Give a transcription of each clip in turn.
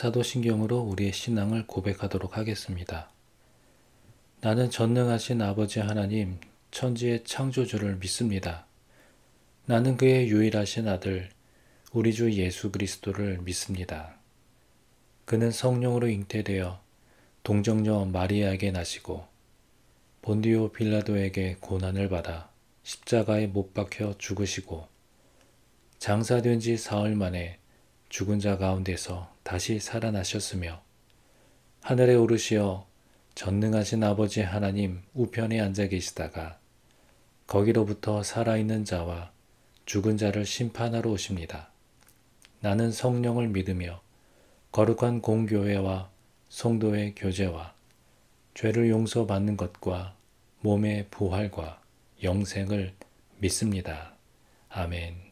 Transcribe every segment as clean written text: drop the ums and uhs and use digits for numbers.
사도신경으로 우리의 신앙을 고백하도록 하겠습니다. 나는 전능하신 아버지 하나님, 천지의 창조주를 믿습니다. 나는 그의 유일하신 아들, 우리 주 예수 그리스도를 믿습니다. 그는 성령으로 잉태되어 동정녀 마리아에게 나시고 본디오 빌라도에게 고난을 받아 십자가에 못 박혀 죽으시고 장사된 지 사흘 만에 죽은 자 가운데서 다시 살아나셨으며 하늘에 오르시어 전능하신 아버지 하나님 우편에 앉아 계시다가 거기로부터 살아있는 자와 죽은 자를 심판하러 오십니다. 나는 성령을 믿으며 거룩한 공교회와 성도의 교제와 죄를 용서받는 것과 몸의 부활과 영생을 믿습니다. 아멘.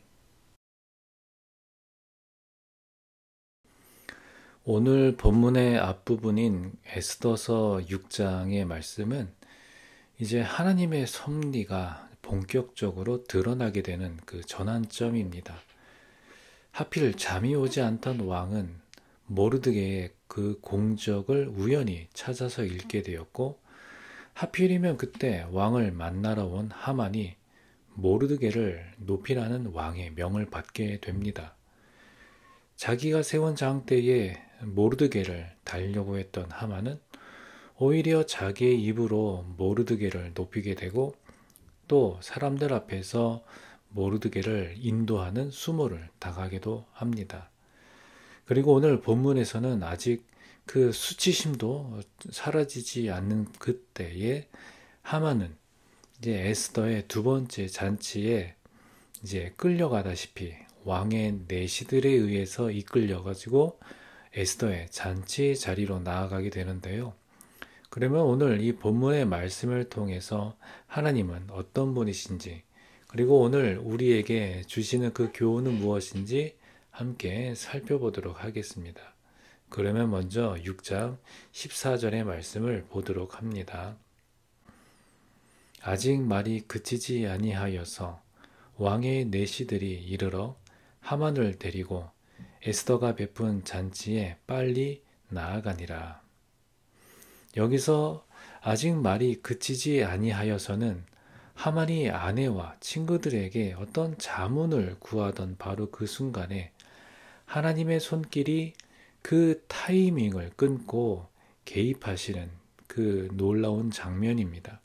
오늘 본문의 앞부분인 에스더서 6장의 말씀은 이제 하나님의 섭리가 본격적으로 드러나게 되는 그 전환점입니다. 하필 잠이 오지 않던 왕은 모르드게의 그 공적을 우연히 찾아서 읽게 되었고, 하필이면 그때 왕을 만나러 온 하만이 모르드게를 높이라는 왕의 명을 받게 됩니다. 자기가 세운 장대에 모르드게를 달려고 했던 하만은 오히려 자기의 입으로 모르드게를 높이게 되고 또 사람들 앞에서 모르드게를 인도하는 수모를 당하기도 합니다. 그리고 오늘 본문에서는 아직 그 수치심도 사라지지 않는 그때에 하만은 이제 에스더의 두 번째 잔치에 이제 끌려가다시피 왕의 내시들에 의해서 이끌려가지고 에스더의 잔치 자리로 나아가게 되는데요. 그러면 오늘 이 본문의 말씀을 통해서 하나님은 어떤 분이신지, 그리고 오늘 우리에게 주시는 그 교훈은 무엇인지 함께 살펴보도록 하겠습니다. 그러면 먼저 6장 14절의 말씀을 보도록 합니다. 아직 말이 그치지 아니하여서 왕의 내시들이 이르러 하만을 데리고 에스더가 베푼 잔치에 빨리 나아가니라. 여기서 아직 말이 그치지 아니하여서는 하만이 아내와 친구들에게 어떤 자문을 구하던 바로 그 순간에 하나님의 손길이 그 타이밍을 끊고 개입하시는 그 놀라운 장면입니다.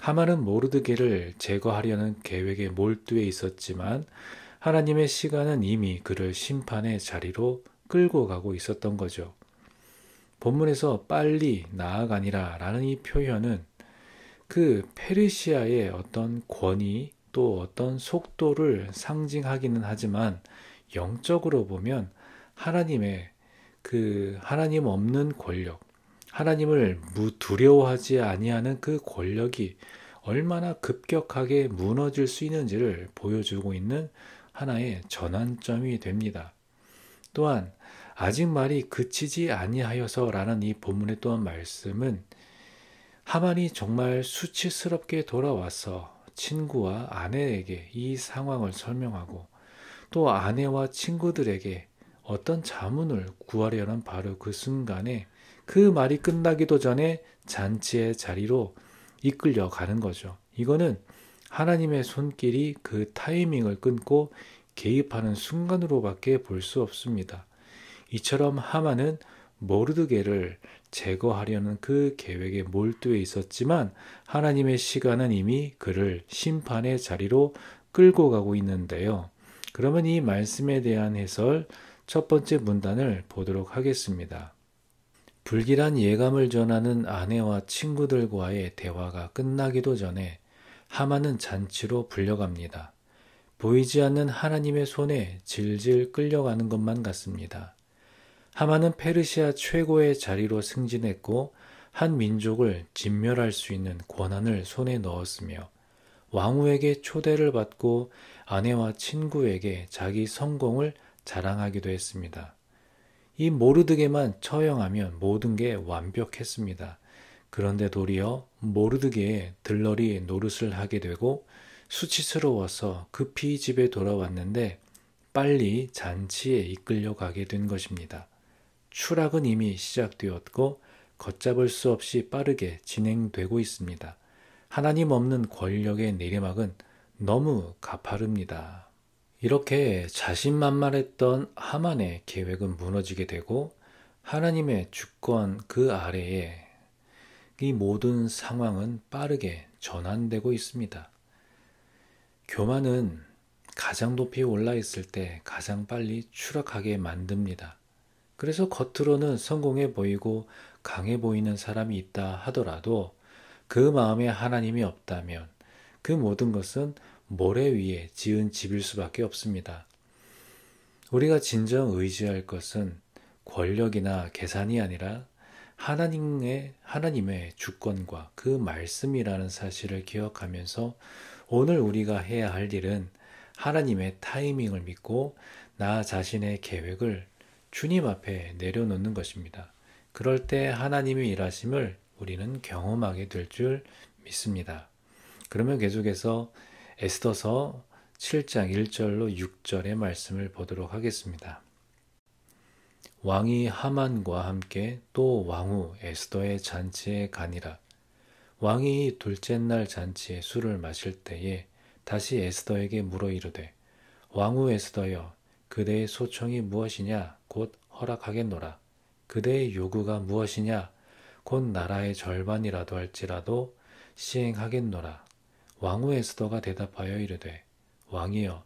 하만은 모르드게를 제거하려는 계획에 몰두해 있었지만 하나님의 시간은 이미 그를 심판의 자리로 끌고 가고 있었던 거죠. 본문에서 빨리 나아가니라 라는 이 표현은 그 페르시아의 어떤 권위 또 어떤 속도를 상징하기는 하지만 영적으로 보면 하나님의 그 하나님 없는 권력, 하나님을 두려워하지 아니하는 그 권력이 얼마나 급격하게 무너질 수 있는지를 보여주고 있는 하나의 전환점이 됩니다. 또한 아직 말이 그치지 아니하여서 라는 이 본문의 또한 말씀은 하만이 정말 수치스럽게 돌아와서 친구와 아내에게 이 상황을 설명하고 또 아내와 친구들에게 어떤 자문을 구하려는 바로 그 순간에 그 말이 끝나기도 전에 잔치의 자리로 이끌려 가는 거죠. 이거는 하나님의 손길이 그 타이밍을 끊고 개입하는 순간으로밖에 볼 수 없습니다. 이처럼 하만은 모르드게를 제거하려는 그 계획에 몰두해 있었지만 하나님의 시간은 이미 그를 심판의 자리로 끌고 가고 있는데요. 그러면 이 말씀에 대한 해설 첫 번째 문단을 보도록 하겠습니다. 불길한 예감을 전하는 아내와 친구들과의 대화가 끝나기도 전에 하만은 잔치로 불려갑니다. 보이지 않는 하나님의 손에 질질 끌려가는 것만 같습니다. 하만은 페르시아 최고의 자리로 승진했고 한 민족을 진멸할 수 있는 권한을 손에 넣었으며 왕후에게 초대를 받고 아내와 친구에게 자기 성공을 자랑하기도 했습니다. 이 모르드게만 처형하면 모든 게 완벽했습니다. 그런데 도리어 모르드게의 들러리 노릇을 하게 되고 수치스러워서 급히 집에 돌아왔는데 빨리 잔치에 이끌려 가게 된 것입니다. 추락은 이미 시작되었고 걷잡을 수 없이 빠르게 진행되고 있습니다. 하나님 없는 권력의 내리막은 너무 가파릅니다. 이렇게 자신만만했던 하만의 계획은 무너지게 되고 하나님의 주권 그 아래에 이 모든 상황은 빠르게 전환되고 있습니다. 교만은 가장 높이 올라 있을 때 가장 빨리 추락하게 만듭니다. 그래서 겉으로는 성공해 보이고 강해 보이는 사람이 있다 하더라도 그 마음에 하나님이 없다면 그 모든 것은 모래 위에 지은 집일 수밖에 없습니다. 우리가 진정 의지할 것은 권력이나 계산이 아니라 하나님의 주권과 그 말씀이라는 사실을 기억하면서 오늘 우리가 해야 할 일은 하나님의 타이밍을 믿고 나 자신의 계획을 주님 앞에 내려놓는 것입니다. 그럴 때 하나님의 일하심을 우리는 경험하게 될 줄 믿습니다. 그러면 계속해서 에스더서 7장 1절로 6절의 말씀을 보도록 하겠습니다. 왕이 하만과 함께 또 왕후 에스더의 잔치에 가니라. 왕이 둘째 날 잔치에 술을 마실 때에 다시 에스더에게 물어 이르되 왕후 에스더여 그대의 소청이 무엇이냐 곧 허락하겠노라. 그대의 요구가 무엇이냐 곧 나라의 절반이라도 할지라도 시행하겠노라. 왕후 에스더가 대답하여 이르되 왕이여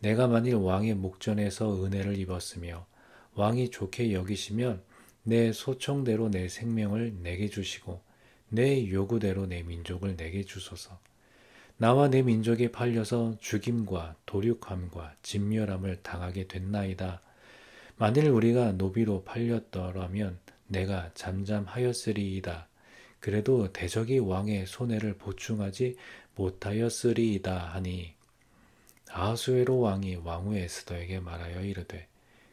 내가 만일 왕의 목전에서 은혜를 입었으며 왕이 좋게 여기시면 내 소청대로 내 생명을 내게 주시고 내 요구대로 내 민족을 내게 주소서. 나와 내 민족이 팔려서 죽임과 도륙함과 진멸함을 당하게 됐나이다. 만일 우리가 노비로 팔렸더라면 내가 잠잠하였으리이다. 그래도 대적이 왕의 손해를 보충하지 못하였으리이다 하니 아하수에로 왕이 왕후 에스더에게 말하여 이르되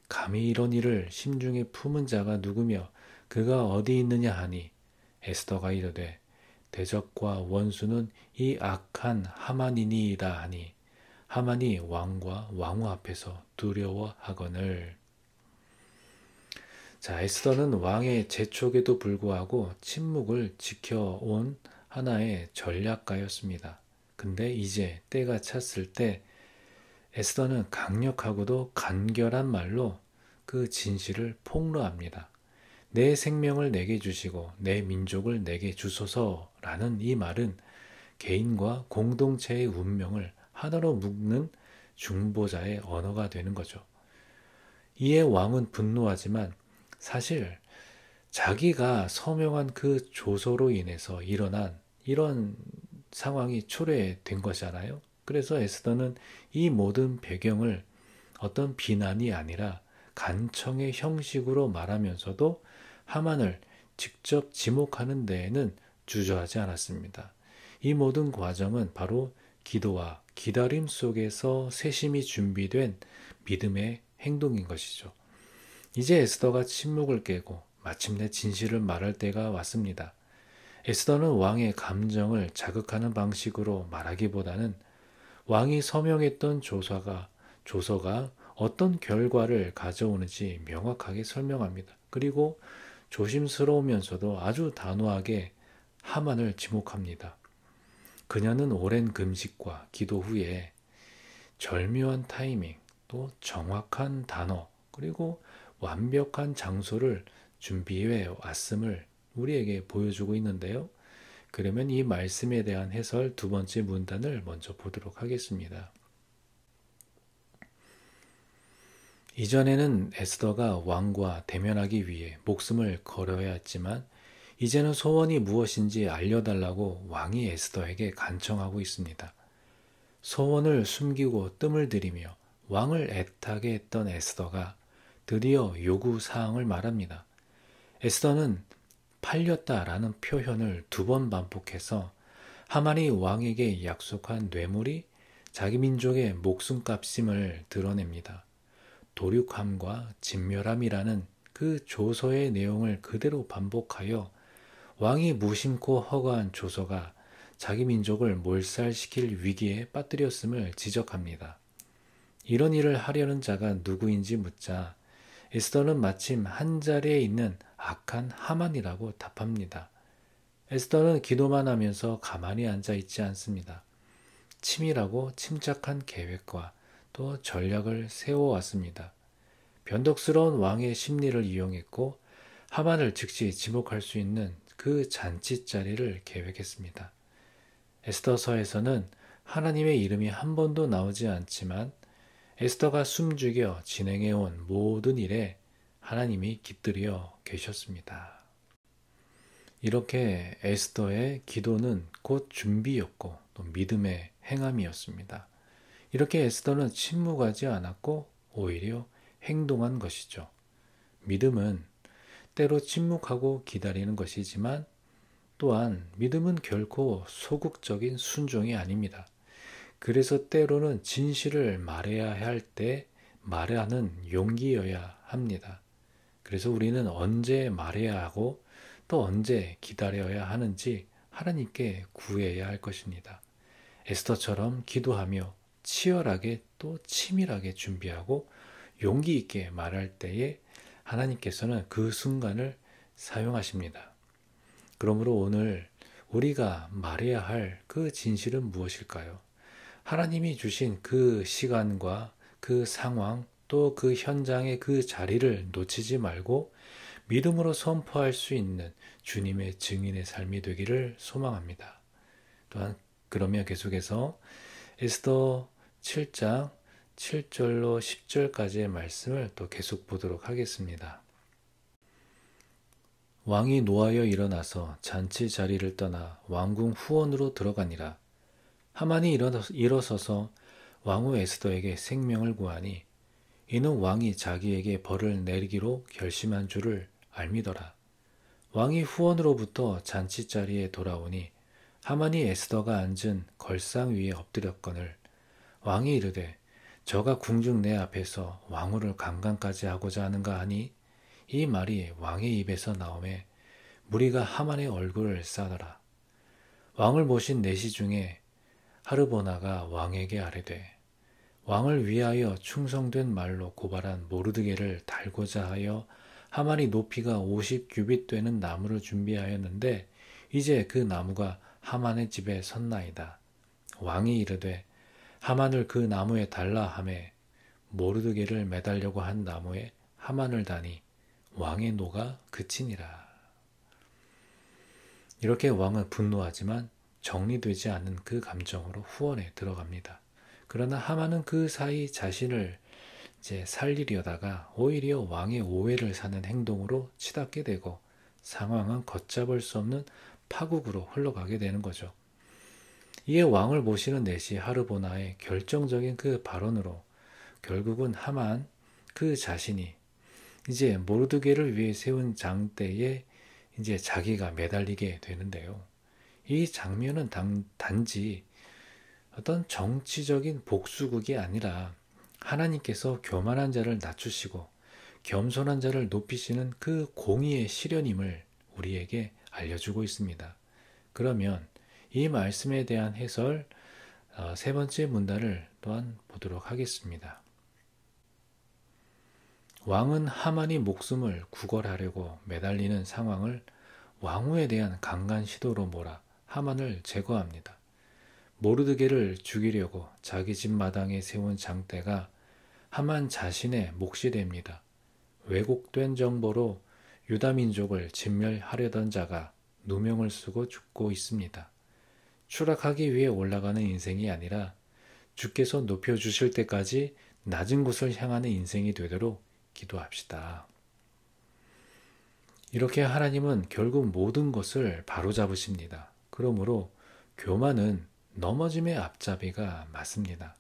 감히 이런 일을 심중에 품은 자가 누구며 그가 어디 있느냐 하니 에스더가 이르되 대적과 원수는 이 악한 하만이니이다 하니 하만이 왕과 왕후 앞에서 두려워하거늘. 자, 에스더는 왕의 재촉에도 불구하고 침묵을 지켜온 하나의 전략가였습니다. 근데 이제 때가 찼을 때 에스더는 강력하고도 간결한 말로 그 진실을 폭로합니다. 내 생명을 내게 주시고 내 민족을 내게 주소서라는 이 말은 개인과 공동체의 운명을 하나로 묶는 중보자의 언어가 되는 거죠. 이에 왕은 분노하지만 사실 자기가 서명한 그 조서로 인해서 일어난 이런 상황이 초래된 것이잖아요. 그래서 에스더는 이 모든 배경을 어떤 비난이 아니라 간청의 형식으로 말하면서도 하만을 직접 지목하는 데에는 주저하지 않았습니다. 이 모든 과정은 바로 기도와 기다림 속에서 세심히 준비된 믿음의 행동인 것이죠. 이제 에스더가 침묵을 깨고 마침내 진실을 말할 때가 왔습니다. 에스더는 왕의 감정을 자극하는 방식으로 말하기보다는 왕이 서명했던 조서가 어떤 결과를 가져오는지 명확하게 설명합니다. 그리고 조심스러우면서도 아주 단호하게 하만을 지목합니다. 그녀는 오랜 금식과 기도 후에 절묘한 타이밍, 또 정확한 단어, 그리고 완벽한 장소를 준비해 왔음을 우리에게 보여주고 있는데요. 그러면 이 말씀에 대한 해설 두 번째 문단을 먼저 보도록 하겠습니다. 이전에는 에스더가 왕과 대면하기 위해 목숨을 걸어야 했지만 이제는 소원이 무엇인지 알려달라고 왕이 에스더에게 간청하고 있습니다. 소원을 숨기고 뜸을 들이며 왕을 애타게 했던 에스더가 드디어 요구 사항을 말합니다. 에스더는 팔렸다라는 표현을 두 번 반복해서 하만이 왕에게 약속한 뇌물이 자기 민족의 목숨값임을 드러냅니다. 도륙함과 진멸함이라는 그 조서의 내용을 그대로 반복하여 왕이 무심코 허가한 조서가 자기 민족을 몰살시킬 위기에 빠뜨렸음을 지적합니다. 이런 일을 하려는 자가 누구인지 묻자 에스더는 마침 한자리에 있는 악한 하만이라고 답합니다. 에스더는 기도만 하면서 가만히 앉아 있지 않습니다. 치밀하고 침착한 계획과 또 전략을 세워왔습니다. 변덕스러운 왕의 심리를 이용했고 하만을 즉시 지목할 수 있는 그 잔치자리를 계획했습니다. 에스더서에서는 하나님의 이름이 한 번도 나오지 않지만 에스더가 숨죽여 진행해온 모든 일에 하나님이 깃들여 계셨습니다. 이렇게 에스더의 기도는 곧 준비였고 또 믿음의 행함이었습니다. 이렇게 에스더는 침묵하지 않았고 오히려 행동한 것이죠. 믿음은 때로 침묵하고 기다리는 것이지만 또한 믿음은 결코 소극적인 순종이 아닙니다. 그래서 때로는 진실을 말해야 할 때 말하는 용기여야 합니다. 그래서 우리는 언제 말해야 하고 또 언제 기다려야 하는지 하나님께 구해야 할 것입니다. 에스더처럼 기도하며 치열하게 또 치밀하게 준비하고 용기 있게 말할 때에 하나님께서는 그 순간을 사용하십니다. 그러므로 오늘 우리가 말해야 할 그 진실은 무엇일까요? 하나님이 주신 그 시간과 그 상황 또 그 현장의 그 자리를 놓치지 말고 믿음으로 선포할 수 있는 주님의 증인의 삶이 되기를 소망합니다. 또한 그러며 계속해서 에스더 7장 7절로 10절까지의 말씀을 또 계속 보도록 하겠습니다. 왕이 노하여 일어나서 잔치 자리를 떠나 왕궁 후원으로 들어가니라. 하만이 일어서서 왕후 에스더에게 생명을 구하니 이는 왕이 자기에게 벌을 내리기로 결심한 줄을 알미더라. 왕이 후원으로부터 잔치 자리에 돌아오니 하만이 에스더가 앉은 걸상 위에 엎드렸거늘 왕이 이르되 저가 궁중 내 앞에서 왕후를 강간까지 하고자 하는가 하니 이 말이 왕의 입에서 나오매 무리가 하만의 얼굴을 싸더라. 왕을 모신 내시 중에 하르보나가 왕에게 아뢰되 왕을 위하여 충성된 말로 고발한 모르드게를 달고자 하여 하만이 높이가 50규빗 되는 나무를 준비하였는데 이제 그 나무가 하만의 집에 섰나이다. 왕이 이르되 하만을 그 나무에 달라 하매 모르드게를 매달려고 한 나무에 하만을 다니 왕의 노가 그치니라. 이렇게 왕은 분노하지만 정리되지 않은 그 감정으로 후원에 들어갑니다. 그러나 하만은 그 사이 자신을 살리려다가 오히려 왕의 오해를 사는 행동으로 치닫게 되고 상황은 걷잡을 수 없는 파국으로 흘러가게 되는 거죠. 이에 왕을 모시는 내시 하르보나의 결정적인 그 발언으로 결국은 하만 그 자신이 이제 모르드게를 위해 세운 장대에 이제 자기가 매달리게 되는데요. 이 장면은 단지 어떤 정치적인 복수극이 아니라 하나님께서 교만한 자를 낮추시고 겸손한 자를 높이시는 그 공의의 실현임을 우리에게 알려주고 있습니다. 그러면 이 말씀에 대한 해설 세 번째 문단을 또한 보도록 하겠습니다. 왕은 하만이 목숨을 구걸하려고 매달리는 상황을 왕후에 대한 강간 시도로 몰아 하만을 제거합니다. 모르드게를 죽이려고 자기 집 마당에 세운 장대가 하만 자신의 몫이 됩니다. 왜곡된 정보로 유다민족을 진멸하려던 자가 누명을 쓰고 죽고 있습니다. 추락하기 위해 올라가는 인생이 아니라 주께서 높여주실 때까지 낮은 곳을 향하는 인생이 되도록 기도합시다. 이렇게 하나님은 결국 모든 것을 바로잡으십니다. 그러므로 교만은 넘어짐의 앞잡이가 맞습니다.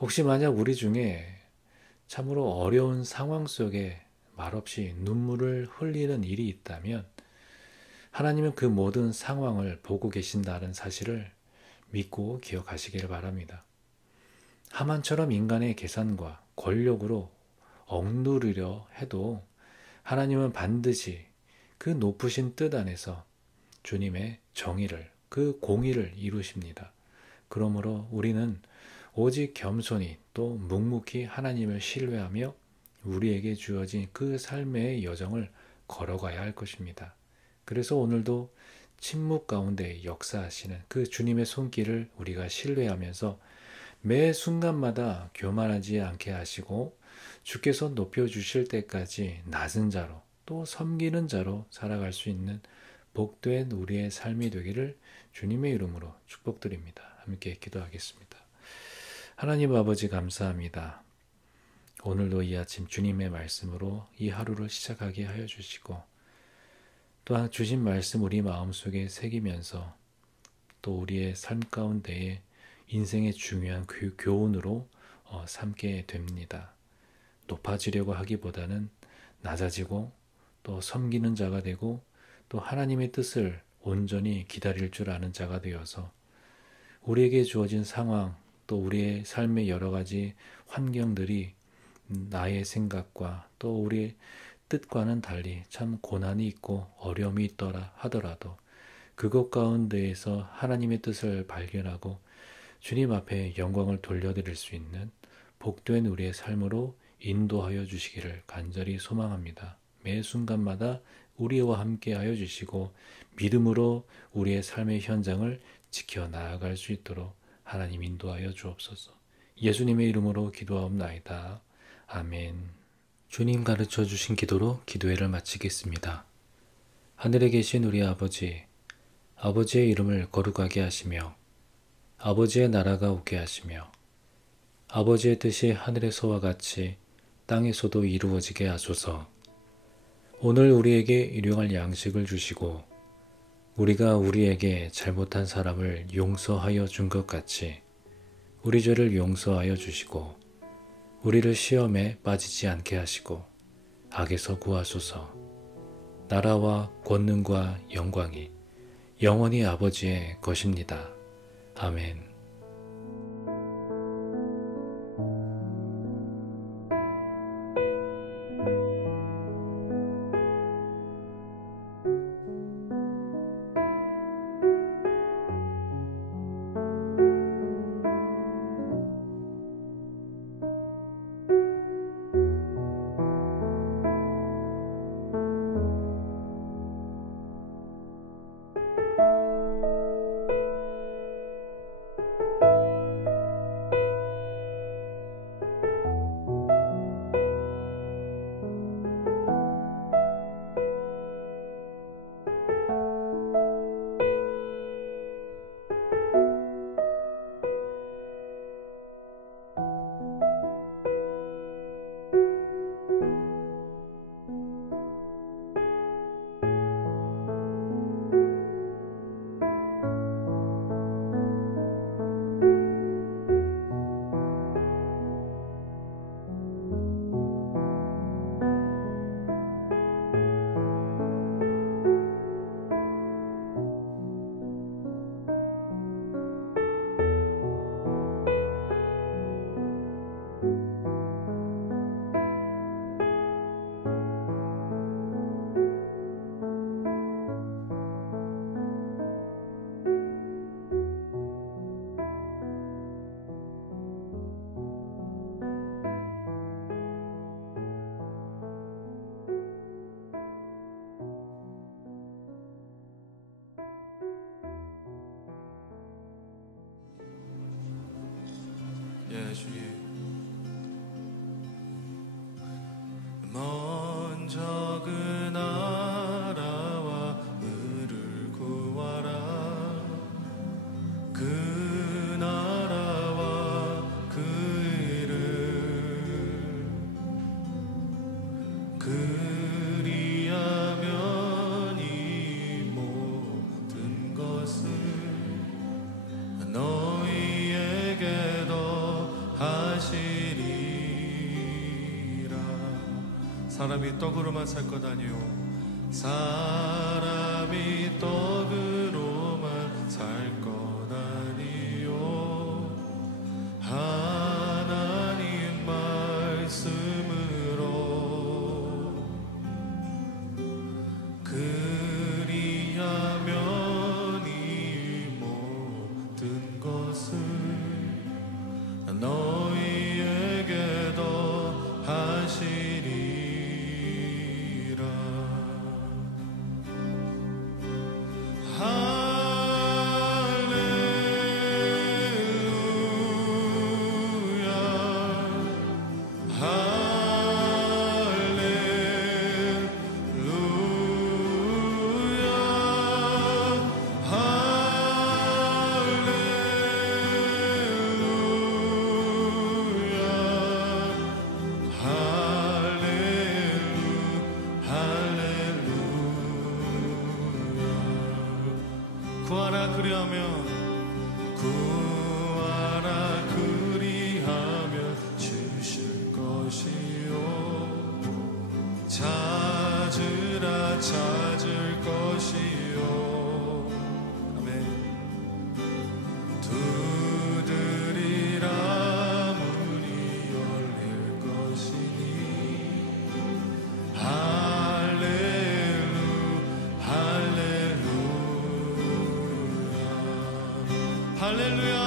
혹시 만약 우리 중에 참으로 어려운 상황 속에 말없이 눈물을 흘리는 일이 있다면 하나님은 그 모든 상황을 보고 계신다는 사실을 믿고 기억하시길 바랍니다. 하만처럼 인간의 계산과 권력으로 억누르려 해도 하나님은 반드시 그 높으신 뜻 안에서 주님의 정의를, 그 공의를 이루십니다. 그러므로 우리는 오직 겸손히 또 묵묵히 하나님을 신뢰하며 우리에게 주어진 그 삶의 여정을 걸어가야 할 것입니다. 그래서 오늘도 침묵 가운데 역사하시는 그 주님의 손길을 우리가 신뢰하면서 매 순간마다 교만하지 않게 하시고 주께서 높여주실 때까지 낮은 자로 또 섬기는 자로 살아갈 수 있는 복된 우리의 삶이 되기를 주님의 이름으로 축복드립니다. 함께 기도하겠습니다. 하나님 아버지 감사합니다. 오늘도 이 아침 주님의 말씀으로 이 하루를 시작하게 하여 주시고 또한 주신 말씀 우리 마음속에 새기면서 또 우리의 삶 가운데에 인생의 중요한 교훈으로 삼게 됩니다. 높아지려고 하기보다는 낮아지고 또 섬기는 자가 되고 또 하나님의 뜻을 온전히 기다릴 줄 아는 자가 되어서 우리에게 주어진 상황 또 우리의 삶의 여러 가지 환경들이 나의 생각과 또 우리의 뜻과는 달리 참 고난이 있고 어려움이 있더라 하더라도 그것 가운데에서 하나님의 뜻을 발견하고 주님 앞에 영광을 돌려드릴 수 있는 복된 우리의 삶으로 인도하여 주시기를 간절히 소망합니다. 매 순간마다 우리와 함께 하여 주시고 믿음으로 우리의 삶의 현장을 지켜나아갈 수 있도록 하나님 인도하여 주옵소서. 예수님의 이름으로 기도하옵나이다. 아멘. 주님 가르쳐 주신 기도로 기도회를 마치겠습니다. 하늘에 계신 우리 아버지, 아버지의 이름을 거룩하게 하시며 아버지의 나라가 오게 하시며 아버지의 뜻이 하늘에서와 같이 땅에서도 이루어지게 하소서. 오늘 우리에게 일용할 양식을 주시고 우리가 우리에게 잘못한 사람을 용서하여 준 것 같이 우리 죄를 용서하여 주시고 우리를 시험에 빠지지 않게 하시고 악에서 구하소서. 나라와 권능과 영광이 영원히 아버지의 것입니다. 아멘. 예, 주님. 사람이 떡으로만 살 것 아니요 사람이 떡으로만 살 것 아니요 하나님 말씀으로 그리하면 이 모든 것을 너희에게 더하시리라. 구하라 그리하면 주실 것이요 찾으라 찾을 것이요 아멘. 두드리라 문이 열릴 것이니 할렐루야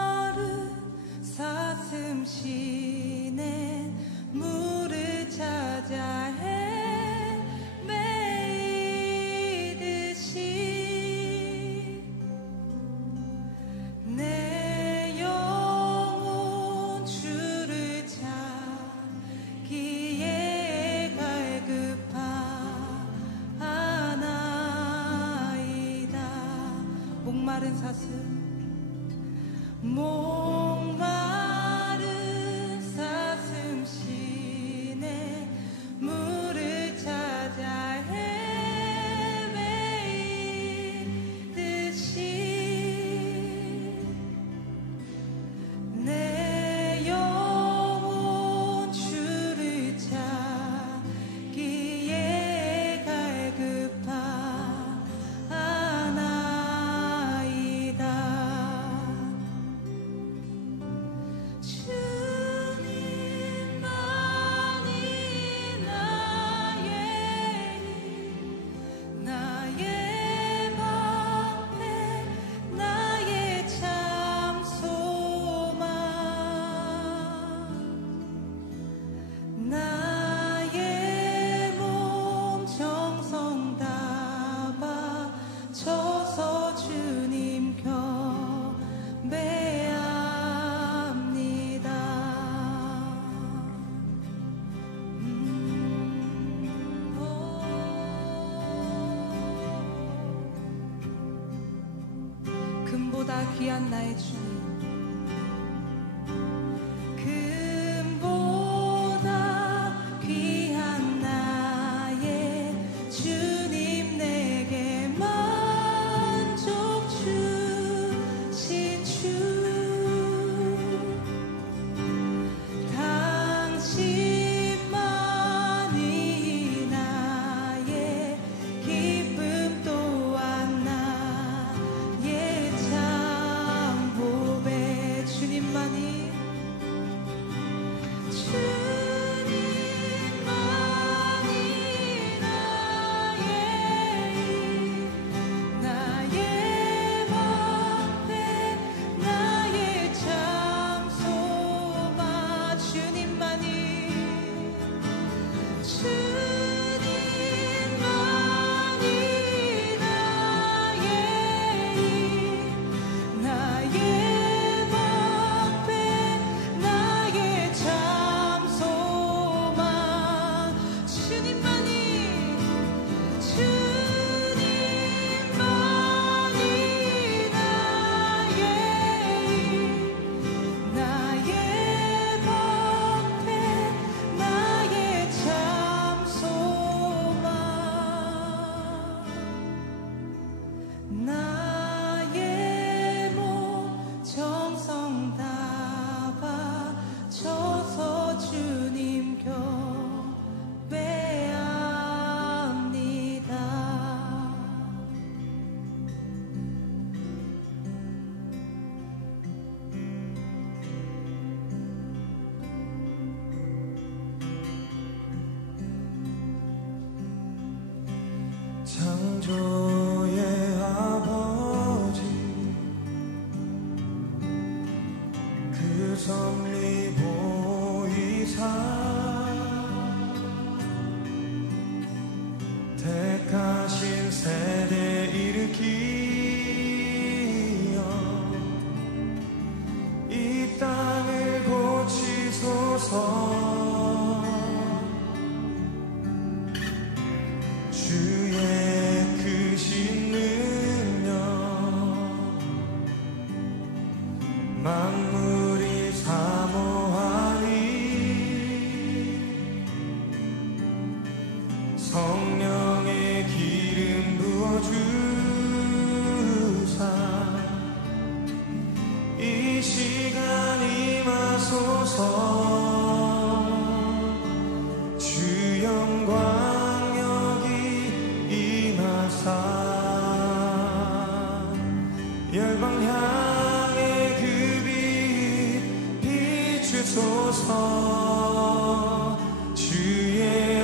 목마른 사슴 시내 물을 찾아 헤매이듯이 내 영혼 주를 찾기에 갈급하나이다. 금보다 귀한 나의 주님, 금보다 귀한 나의 주님, 내게 만족 주신 주, 다 창조의 아버지 그 섭리 보이사 택하신 세대 일으키어 이 땅을 고치소서. 만물이 사모하니 성령의 기름 부어주사 이 시간 임하소서. 주 영광 여기 임하사 열방 향해 그 빛 비추소서. 주의